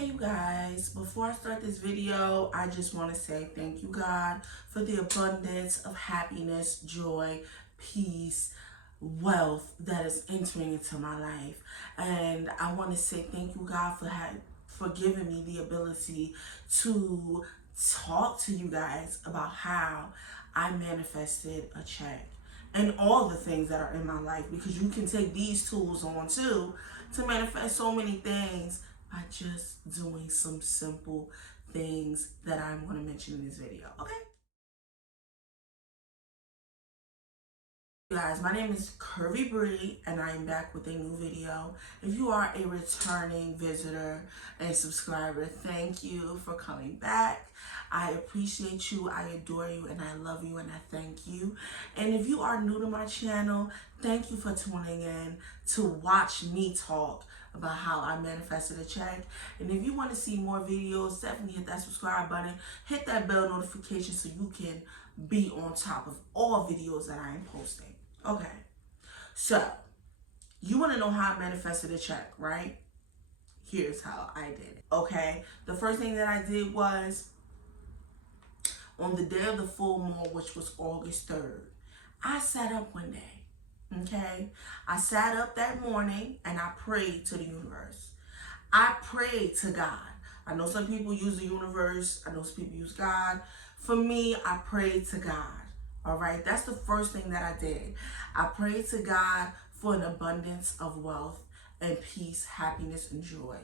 Okay, you guys, before I start this video, I just want to say thank you, God, for the abundance of happiness, joy, peace, wealth that is entering into my life. And I want to say thank you, God, for giving me the ability to talk to you guys about how I manifested a check and all the things that are in my life, because you can take these tools on too to manifest so many things by just doing some simple things that I'm going to mention in this video. Okay, guys, my name is Curvy Bree and I am back with a new video. If you are a returning visitor and subscriber, thank you for coming back. I appreciate you, I adore you, and I love you, and I thank you. And if you are new to my channel, thank you for tuning in to watch me talk about how I manifested a check. And if you want to see more videos, definitely hit that subscribe button, hit that bell notification so you can be on top of all videos that I am posting. Okay, so you want to know how I manifested a check, right? Here's how I did it. Okay, the first thing that I did was on the day of the full moon, which was August 3rd, I sat up one day. Okay, I sat up that morning and I prayed to the universe. I prayed to God. I know some people use the universe. I know some people use God. For me, I prayed to God. All right, that's the first thing that I did. I prayed to God for an abundance of wealth and peace, happiness, and joy.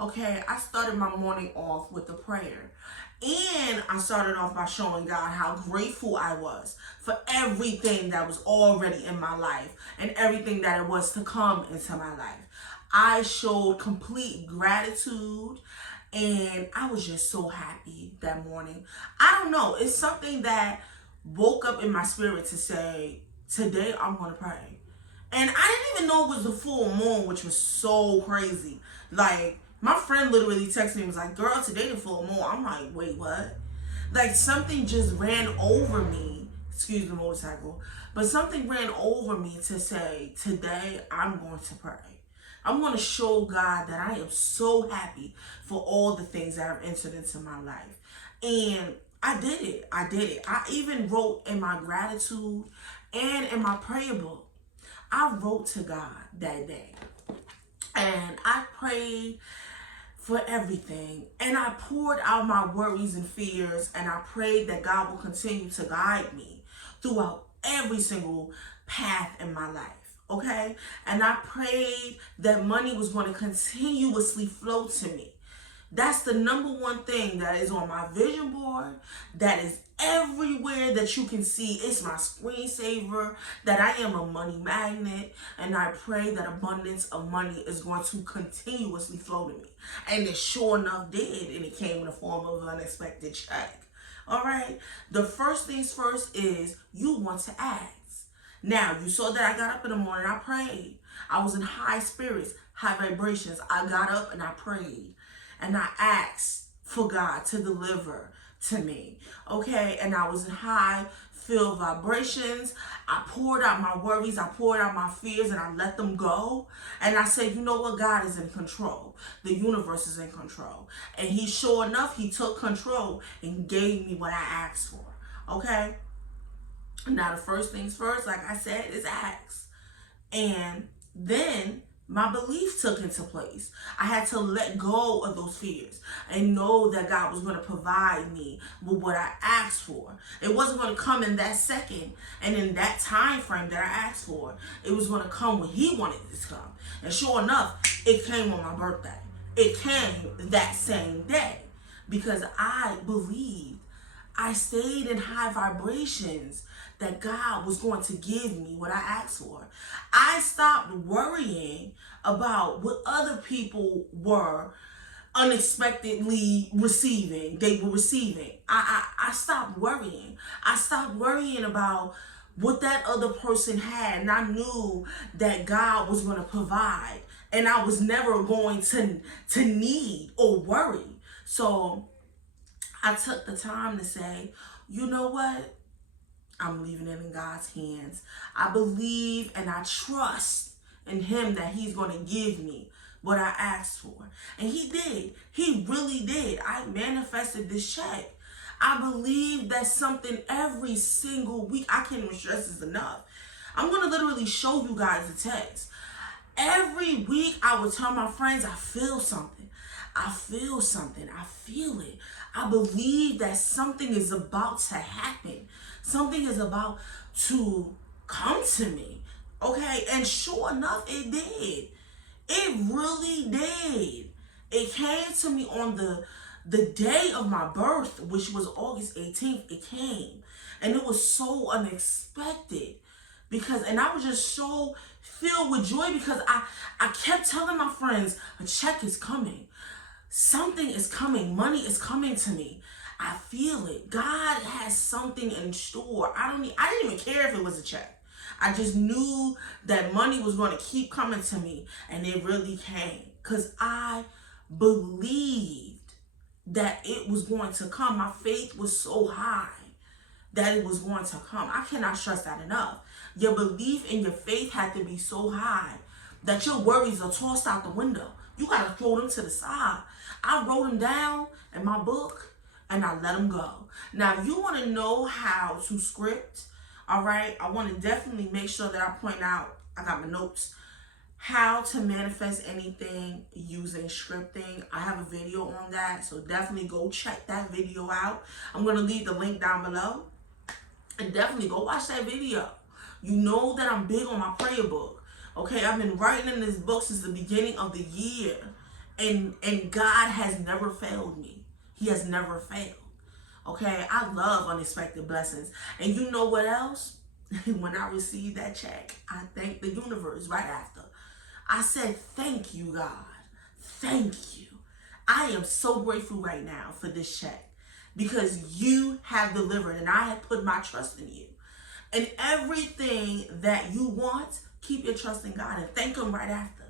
Okay, I started my morning off with a prayer. And I started off by showing God how grateful I was for everything that was already in my life and everything that it was to come into my life. I showed complete gratitude and I was just so happy that morning. I don't know, it's something that woke up in my spirit to say, today I'm going to pray. And I didn't even know it was the full moon, which was so crazy. Like, my friend literally texted me and was like, girl, today the full moon. I'm like, wait, what? Like, something just ran over me. Excuse the motorcycle. But something ran over me to say, today I'm going to pray. I'm going to show God that I am so happy for all the things that have entered into my life. And I did it. I did it. I even wrote in my gratitude and in my prayer book. I wrote to God that day. And I prayed for everything. And I poured out my worries and fears. And I prayed that God will continue to guide me throughout every single path in my life. Okay? And I prayed that money was going to continuously flow to me. That's the number one thing that is on my vision board, that is everywhere that you can see. It's my screensaver, that I am a money magnet, and I pray that abundance of money is going to continuously flow to me. And it sure enough did, and it came in the form of an unexpected check. All right, the first things first is you want to ask. Now, you saw that I got up in the morning, I prayed. I was in high spirits, high vibrations. I got up and I prayed. And I asked for God to deliver to me. Okay, and I was in high filled vibrations. I poured out my worries, I poured out my fears, and I let them go. And I said, you know what? God is in control. The universe is in control. And he, sure enough, he took control and gave me what I asked for. Okay? Now, the first things first, like I said, is ask. And then my belief took into place. I had to let go of those fears and know that God was going to provide me with what I asked for. It wasn't going to come in that second and in that time frame that I asked for. It was going to come when he wanted it to come. And sure enough, it came on my birthday. It came that same day because I believed, I stayed in high vibrations, that God was going to give me what I asked for. I stopped worrying about what other people were unexpectedly receiving. They were receiving. I stopped worrying. I stopped worrying about what that other person had. And I knew that God was going to provide. And I was never going to need or worry. So I took the time to say, you know what? I'm leaving it in God's hands. I believe and I trust in him that he's going to give me what I asked for. And he did. He really, really did. I manifested this check. I believe that's something every single week. I can't even stress this enough. I'm going to literally show you guys the text. Every week I would tell my friends, I feel something. I feel something. I feel it. I believe that something is about to happen. Something is about to come to me. Okay? And sure enough, it did. It really did. It came to me on the day of my birth, which was August 18th. It came. And it was so unexpected. And I was just so filled with joy because I kept telling my friends, a check is coming. Something is coming. Money is coming to me. I feel it. God has something in store. I didn't even care if it was a check. I just knew that money was going to keep coming to me, and it really came because I believed that it was going to come. My faith was so high that it was going to come. I cannot stress that enough. Your belief and your faith had to be so high that your worries are tossed out the window. You got to throw them to the side. I wrote them down in my book and I let them go. Now, if you want to know how to script, all right, I want to definitely make sure that I point out, I got my notes, how to manifest anything using scripting. I have a video on that, so definitely go check that video out. I'm going to leave the link down below. And definitely go watch that video. You know that I'm big on my prayer book. Okay, I've been writing in this book since the beginning of the year. And God has never failed me. He has never failed. Okay, I love unexpected blessings. And you know what else? When I received that check, I thanked the universe right after. I said, thank you, God. Thank you. I am so grateful right now for this check because you have delivered and I have put my trust in you. And everything that you want, keep your trust in God and thank him right after.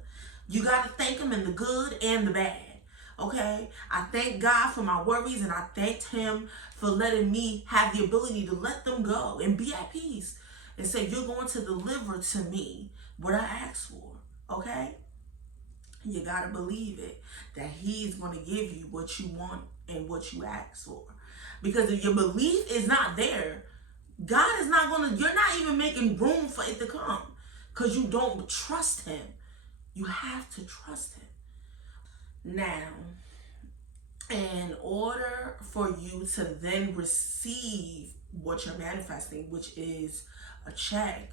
You got to thank him in the good and the bad. Okay? I thank God for my worries and I thanked him for letting me have the ability to let them go and be at peace and say, you're going to deliver to me what I asked for. Okay? You got to believe it, that he's going to give you what you want and what you ask for. Because if your belief is not there, God is not going to, you're not even making room for it to come because you don't trust him. You have to trust him. Now, in order for you to then receive what you're manifesting, which is a check,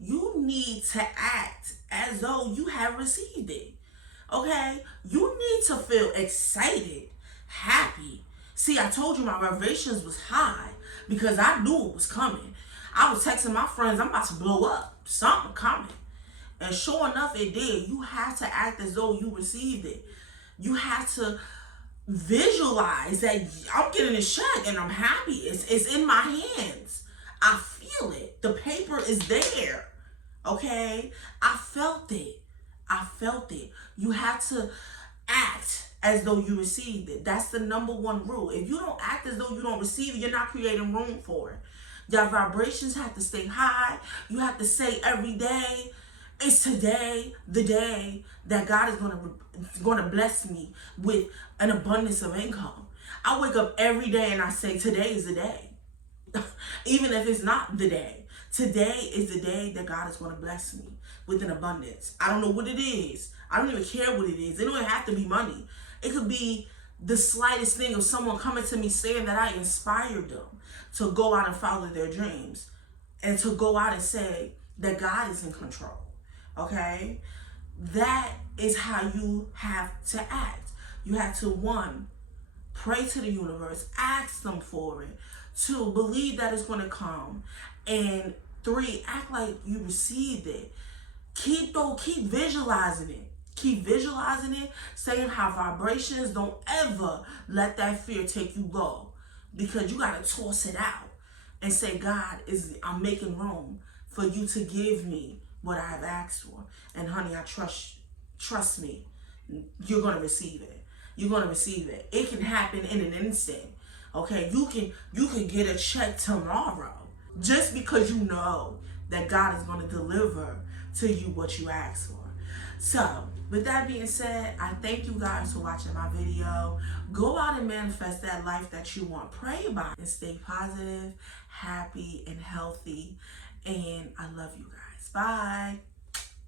you need to act as though you have received it. Okay? You need to feel excited, happy. See, I told you my reservations was high because I knew it was coming. I was texting my friends, I'm about to blow up. Something coming. And sure enough, it did. You have to act as though you received it. You have to visualize that I'm getting a check and I'm happy. It's in my hands. I feel it. The paper is there. Okay? I felt it. I felt it. You have to act as though you received it. That's the number one rule. If you don't act as though you don't receive it, you're not creating room for it. Your vibrations have to stay high. You have to say every day, it's today, the day that God is going to bless me with an abundance of income. I wake up every day and I say, today is the day. Even if it's not the day. Today is the day that God is going to bless me with an abundance. I don't know what it is. I don't even care what it is. It don't even have to be money. It could be the slightest thing of someone coming to me saying that I inspired them to go out and follow their dreams and to go out and say that God is in control. Okay? That is how you have to act. You have to, 1, pray to the universe, ask them for it. 2, believe that it's going to come. And 3, act like you received it. Keep visualizing it. Keep visualizing it, saying how vibrations, don't ever let that fear take you low. Because you got to toss it out and say, God, I'm making room for you to give me what I have asked for. And honey, I trust me. You're going to receive it. You're going to receive it. It can happen in an instant. Okay, you can get a check tomorrow just because you know that God is going to deliver to you what you asked for. So, with that being said, I thank you guys for watching my video. Go out and manifest that life that you want. Pray about it and stay positive, happy, and healthy. And I love you guys. Bye.